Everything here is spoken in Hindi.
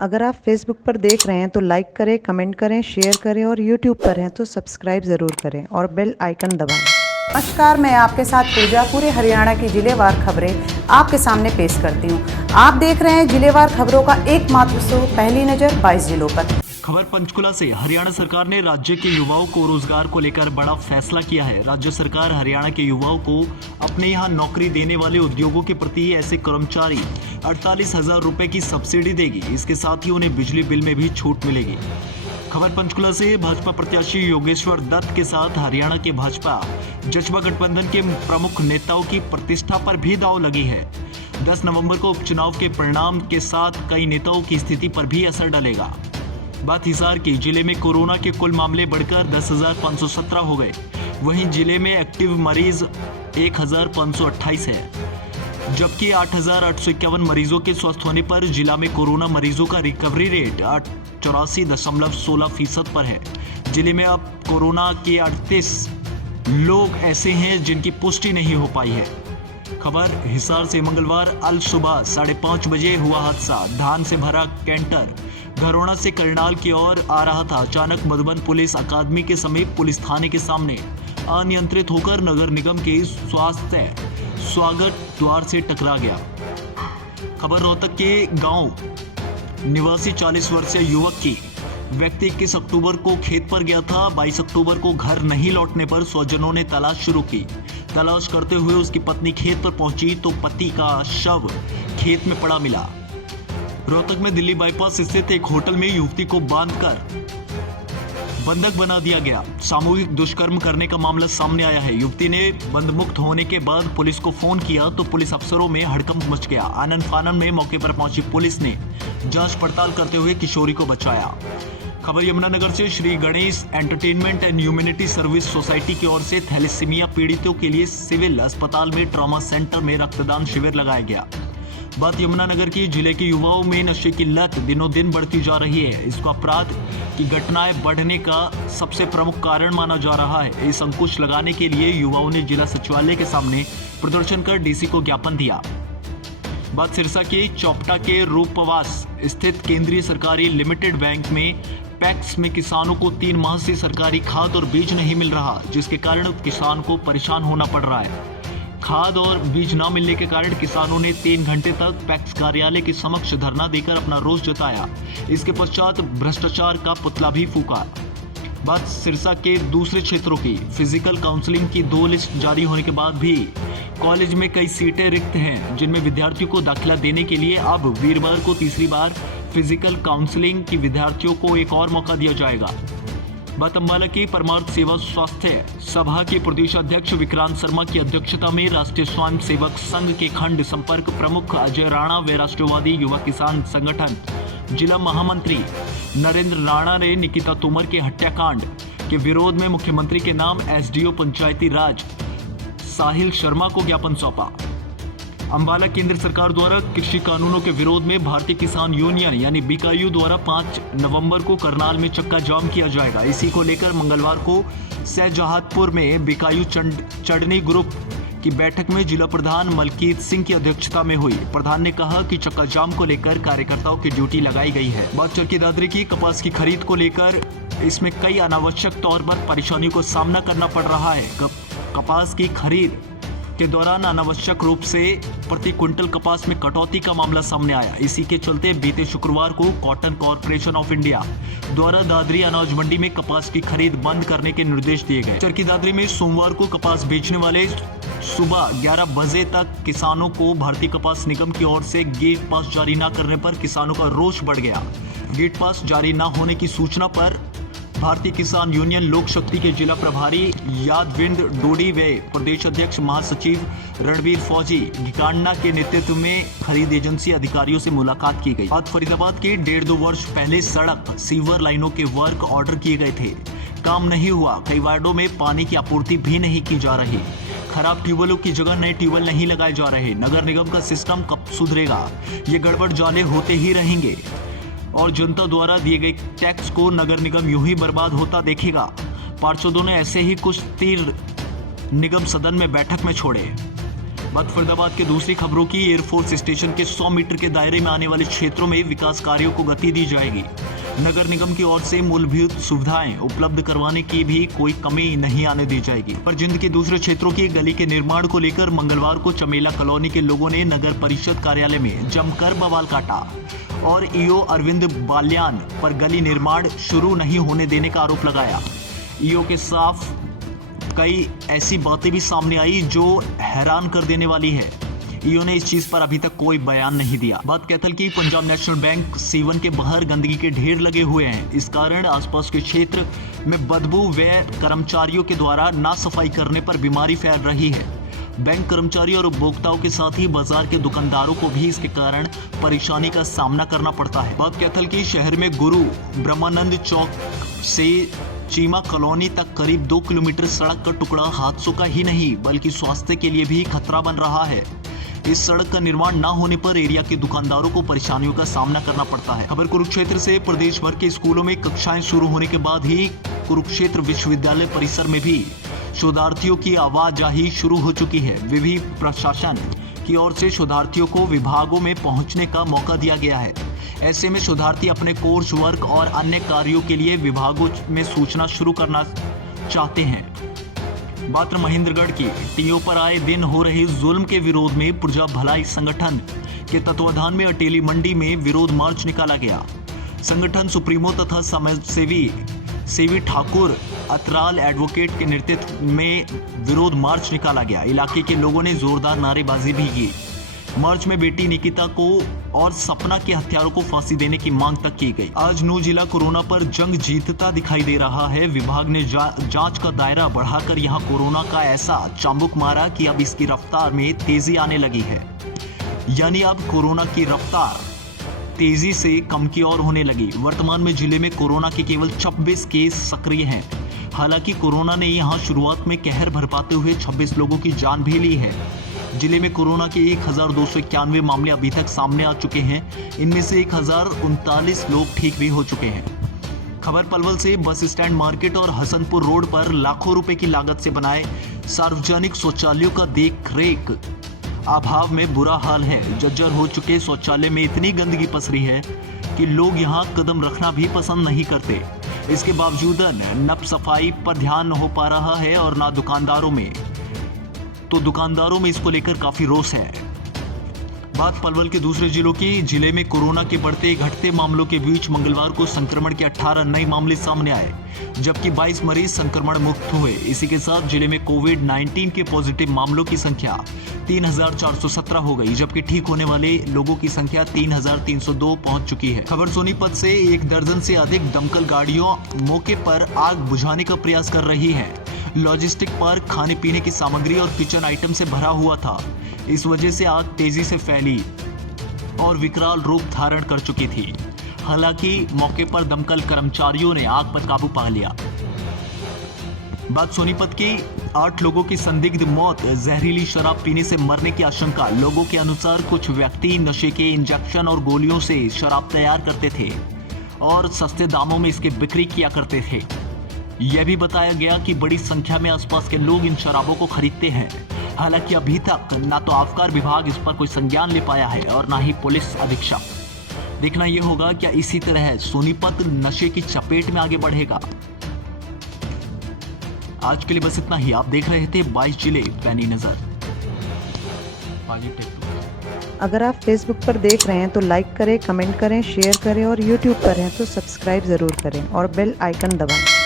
अगर आप फेसबुक पर देख रहे हैं तो लाइक करें, कमेंट करें, शेयर करें और यूट्यूब पर हैं तो सब्सक्राइब ज़रूर करें और बेल आइकन दबाएं। नमस्कार, मैं आपके साथ पूजा पूरे हरियाणा की जिलेवार खबरें आपके सामने पेश करती हूँ। आप देख रहे हैं जिलेवार खबरों का एकमात्र शो पहली नज़र 22 जिलों पर। खबर पंचकुला से। हरियाणा सरकार ने राज्य के युवाओं को रोजगार को लेकर बड़ा फैसला किया है। राज्य सरकार हरियाणा के युवाओं को अपने यहाँ नौकरी देने वाले उद्योगों के प्रति ऐसे कर्मचारी 48,000 रुपए की सब्सिडी देगी। इसके साथ ही उन्हें बिजली बिल में भी छूट मिलेगी। खबर पंचकुला से। भाजपा प्रत्याशी योगेश्वर दत्त के साथ हरियाणा के भाजपा जसपा गठबंधन के प्रमुख नेताओं की प्रतिष्ठा पर भी दांव लगी है। 10 नवंबर को उपचुनाव के परिणाम के साथ कई नेताओं की स्थिति पर भी असर डालेगा। बात हिसार की। जिले में कोरोना के कुल मामले बढ़कर 10,517 हो गए। वहीं जिले में एक्टिव मरीज 1,528 है, जबकि 8,851 मरीजों के स्वस्थ होने पर जिला में कोरोना मरीजों का रिकवरी रेट 84.16% पर है। जिले में अब कोरोना के 38 लोग ऐसे हैं जिनकी पुष्टि नहीं हो पाई है। खबर हिसार से। मंगलवार अल सुबह 5:30 बजे हुआ हादसा। धान से भरा कैंटर घरोड़ा से करनाल की ओर आ रहा था। अचानक मधुबन पुलिस अकादमी के समीप पुलिस थाने के सामने अनियंत्रित होकर नगर निगम के स्वास्थ्य स्वागत द्वार से टकरा गया। खबर रोहतक के गांव निवासी 40 वर्षीय युवक की व्यक्ति 21 अक्टूबर को खेत पर गया था। 22 अक्टूबर को घर नहीं लौटने पर स्वजनों ने तलाश शुरू की। तलाश करते हुए उसकी पत्नी खेत पर पहुंची तो पति का शव खेत में पड़ा मिला। रोहतक में दिल्ली बाईपास स्थित एक होटल में युवती को बांधकर बंधक बना दिया गया। सामूहिक दुष्कर्म करने का मामला सामने आया है। युवती ने बंधमुक्त होने के बाद पुलिस को फोन किया तो पुलिस अफसरों में हड़कंप मच गया। आनन फानन में मौके पर पहुंची पुलिस ने जांच पड़ताल करते हुए किशोरी को बचाया। खबर यमुनानगर से। Shri Ganesh entertainment and humanity service society की ओर से थैलेसीमिया पीड़ितों के लिए सिविल अस्पताल में ट्रॉमा सेंटर में रक्तदान शिविर लगाया गया। बात यमुनानगर की। जिले के युवाओं में नशे की लत दिनों दिन बढ़ती जा रही है। इसको अपराध की घटनाएं बढ़ने का सबसे प्रमुख कारण माना जा रहा है। इस अंकुश लगाने के लिए युवाओं ने जिला सचिवालय के सामने प्रदर्शन कर डीसी को ज्ञापन दिया। बात सिरसा के चौपटा के रूपवास स्थित केंद्रीय सरकारी लिमिटेड बैंक में पैक्स में किसानों को 3 माह से सरकारी खाद और बीज नहीं मिल रहा, जिसके कारण किसान को परेशान होना पड़ रहा है। खाद और बीज न मिलने के कारण किसानों ने 3 घंटे तक पैक्स कार्यालय के समक्ष धरना देकर अपना रोष जताया। इसके पश्चात भ्रष्टाचार का पुतला भी फूका। बात सिरसा के दूसरे क्षेत्रों की। फिजिकल काउंसलिंग की 2 लिस्ट जारी होने के बाद भी कॉलेज में कई सीटें रिक्त हैं, जिनमें विद्यार्थियों को दाखिला देने के लिए अब वीरवार को तीसरी बार फिजिकल काउंसलिंग की विद्यार्थियों को एक और मौका दिया जाएगा। बात अम्बाला की। परमार्थ सेवा स्वास्थ्य सभा के प्रदेश अध्यक्ष विक्रांत शर्मा की अध्यक्षता में राष्ट्रीय स्वयं सेवक संघ के खंड संपर्क प्रमुख अजय राणा व राष्ट्रवादी युवा किसान संगठन जिला महामंत्री नरेंद्र राणा ने निकिता तोमर के हत्याकांड के विरोध में मुख्यमंत्री के नाम एसडीओ पंचायती राज साहिल शर्मा को ज्ञापन सौंपा। अम्बाला केंद्र सरकार द्वारा कृषि कानूनों के विरोध में भारतीय किसान यूनियन यानी बीकायू द्वारा 5 नवंबर को करनाल में चक्का जाम किया जाएगा। इसी को लेकर मंगलवार को सहजहादपुर में बीकायू चढ़नी ग्रुप की बैठक में जिला प्रधान मलकीत सिंह की अध्यक्षता में हुई। प्रधान ने कहा कि चक्का जाम को लेकर कार्यकर्ताओं की ड्यूटी लगाई गई है। बात चरखी दादरी की। कपास की खरीद को लेकर इसमें कई अनावश्यक तौर पर परेशानियों को सामना करना पड़ रहा है। कपास की खरीद के दौरान अनावश्यक रूप से प्रति क्विंटल कपास में कटौती का मामला सामने आया। इसी के चलते बीते शुक्रवार को कॉटन कॉर्पोरेशन ऑफ इंडिया द्वारा दादरी अनाज मंडी में कपास की खरीद बंद करने के निर्देश दिए गए। चरखी दादरी में सोमवार को कपास बेचने वाले सुबह 11 बजे तक किसानों को भारतीय कपास निगम की ओर से गेट पास जारी न करने पर किसानों का रोष बढ़ गया। गेट पास जारी न होने की सूचना पर भारतीय किसान यूनियन लोक शक्ति के जिला प्रभारी यादविंद डोडी व प्रदेश अध्यक्ष महासचिव रणवीर फौजी घिकांडा के नेतृत्व में खरीद एजेंसी अधिकारियों से मुलाकात की गई। बात फरीदाबाद के। 1.5-2 वर्ष पहले सड़क सीवर लाइनों के वर्क ऑर्डर किए गए थे, काम नहीं हुआ। कई वार्डों में पानी की आपूर्ति भी नहीं की जा रही। खराब ट्यूबवेलों की जगह नए ट्यूबवेल नहीं लगाए जा रहे। नगर निगम का सिस्टम कब सुधरेगा? ये गड़बड़ जाले होते ही रहेंगे और जनता द्वारा दिए गए टैक्स को नगर निगम यूं ही बर्बाद होता देखेगा। पार्षदों ने ऐसे ही कुछ तीर निगम सदन में बैठक में छोड़े। बात फरीदाबाद के दूसरी खबरों की। एयरफोर्स स्टेशन के 100 मीटर के दायरे में आने वाले क्षेत्रों में विकास कार्यों को गति दी जाएगी। नगर निगम की ओर से मूलभूत सुविधाएं उपलब्ध करवाने की भी कोई कमी नहीं आने दी जाएगी। पर जिंद के दूसरे क्षेत्रों की गली के निर्माण को लेकर मंगलवार को चमेला कॉलोनी के लोगों ने नगर परिषद कार्यालय में जमकर बवाल काटा और ईओ अरविंद बाल्यान पर गली निर्माण शुरू नहीं होने देने का आरोप लगाया। ईओ के साफ कई ऐसी बातें भी सामने आई जो हैरान कर देने वाली है। ईओ ने इस चीज पर अभी तक कोई बयान नहीं दिया। बात कैथल की। पंजाब नेशनल बैंक सीवन के बाहर गंदगी के ढेर लगे हुए हैं। इस कारण आसपास के क्षेत्र में बदबू व कर्मचारियों के द्वारा ना सफाई करने पर बीमारी फैल रही है। बैंक कर्मचारी और उपभोक्ताओं के साथ ही बाजार के दुकानदारों को भी इसके कारण परेशानी का सामना करना पड़ता है। बात कैथल की। शहर में गुरु ब्रह्मानंद चौक से चीमा कॉलोनी तक करीब 2 किलोमीटर सड़क का टुकड़ा हादसों का ही नहीं बल्कि स्वास्थ्य के लिए भी खतरा बन रहा है। इस सड़क का निर्माण न होने पर एरिया के दुकानदारों को परेशानियों का सामना करना पड़ता है। खबर कुरुक्षेत्र से। प्रदेश भर के स्कूलों में कक्षाएं शुरू होने के बाद ही कुरुक्षेत्र विश्वविद्यालय परिसर में भी शोधार्थियों की आवाजाही शुरू हो चुकी है। विभिन्न प्रशासन की ओर से शोधार्थियों को विभागों में पहुंचने का मौका दिया गया है। ऐसे में शोधार्थी अपने कोर्स वर्क और अन्य कार्यों के लिए विभागों में सूचना शुरू करना चाहते हैं। बात महेंद्रगढ़ की। टीओ पर आए दिन हो रहे जुल्म के विरोध में प्रजा भलाई संगठन के तत्वाधान में अटेली मंडी में विरोध मार्च निकाला गया। संगठन सुप्रीमो तथा सेवी ठाकुर अतराल एडवोकेट के नेतृत्व में विरोध मार्च निकाला गया। इलाके के लोगों ने जोरदार नारेबाजी भी की। मार्च में बेटी निकिता को और सपना के हत्यारों को फांसी देने की मांग तक की गई। आज नू जिला कोरोना पर जंग जीतता दिखाई दे रहा है। विभाग ने जांच का दायरा बढ़ाकर यहां कोरोना का ऐसा चाबुक मारा कि अब इसकी रफ्तार में तेजी आने लगी है। यानी अब कोरोना की रफ्तार तेजी से कम की ओर होने लगी। वर्तमान में जिले में कोरोना के केवल 26 केस सक्रिय हैं। हालांकि कोरोना ने यहां शुरुआत में कहर बरपाते हुए 26 लोगों की जान भी ली है। जिले में कोरोना के 1291 मामले अभी तक सामने आ चुके हैं। इनमें से 1039 लोग ठीक भी हो चुके हैं। खबर पलवल से। बस स्टैंड मार्केट और हसनपुर रोड पर लाखों रुपए की लागत से बनाए सार्वजनिक शौचालयों का देख रेख अभाव में बुरा हाल है। जर्जर हो चुके शौचालय में इतनी गंदगी पसरी है कि लोग यहां कदम रखना भी पसंद नहीं करते। इसके बावजूद न सफाई पर ध्यान हो पा रहा है और ना दुकानदारों में इसको लेकर काफी रोष है। बात पलवल के दूसरे जिलों की। जिले में कोरोना के बढ़ते घटते मामलों के बीच मंगलवार को संक्रमण के 18 नए मामले सामने आए, जबकि 22 मरीज संक्रमण मुक्त हुए। इसी के साथ जिले में कोविड-19 के पॉजिटिव मामलों की संख्या 3417 हो गई, जबकि ठीक होने वाले लोगों की संख्या 3302 पहुंच चुकी है। खबर सोनीपत से। 1 दर्जन से अधिक दमकल गाड़ियों मौके पर आग बुझाने का प्रयास कर रही है। लॉजिस्टिक पार्क खाने पीने की सामग्री और किचन आइटम से भरा हुआ था। इस वजह से आग तेजी से फैली और विकराल रूप धारण कर चुकी थी। हालांकि मौके पर दमकल कर्मचारियों ने आग पर काबू पा लिया। बात सोनीपत की। 8 लोगों की संदिग्ध मौत। जहरीली शराब पीने से मरने की आशंका। लोगों के अनुसार कुछ व्यक्ति नशे के इंजेक्शन और गोलियों से शराब तैयार करते थे और सस्ते दामों में इसकी बिक्री किया करते थे। यह भी बताया गया कि बड़ी संख्या में आसपास के लोग इन शराबों को खरीदते हैं। हालांकि अभी तक ना तो आबकारी विभाग इस पर कोई संज्ञान ले पाया है और ना ही पुलिस अधीक्षक। देखना यह होगा क्या इसी तरह सोनीपत नशे की चपेट में आगे बढ़ेगा। आज के लिए बस इतना ही। आप देख रहे थे 22 जिले पैनी नजर। अगर आप फेसबुक पर देख रहे हैं तो लाइक करें, कमेंट करें, शेयर करें और यूट्यूब पर हैं तो सब्सक्राइब ज़रूर करें और बेल आइकन दबाएं।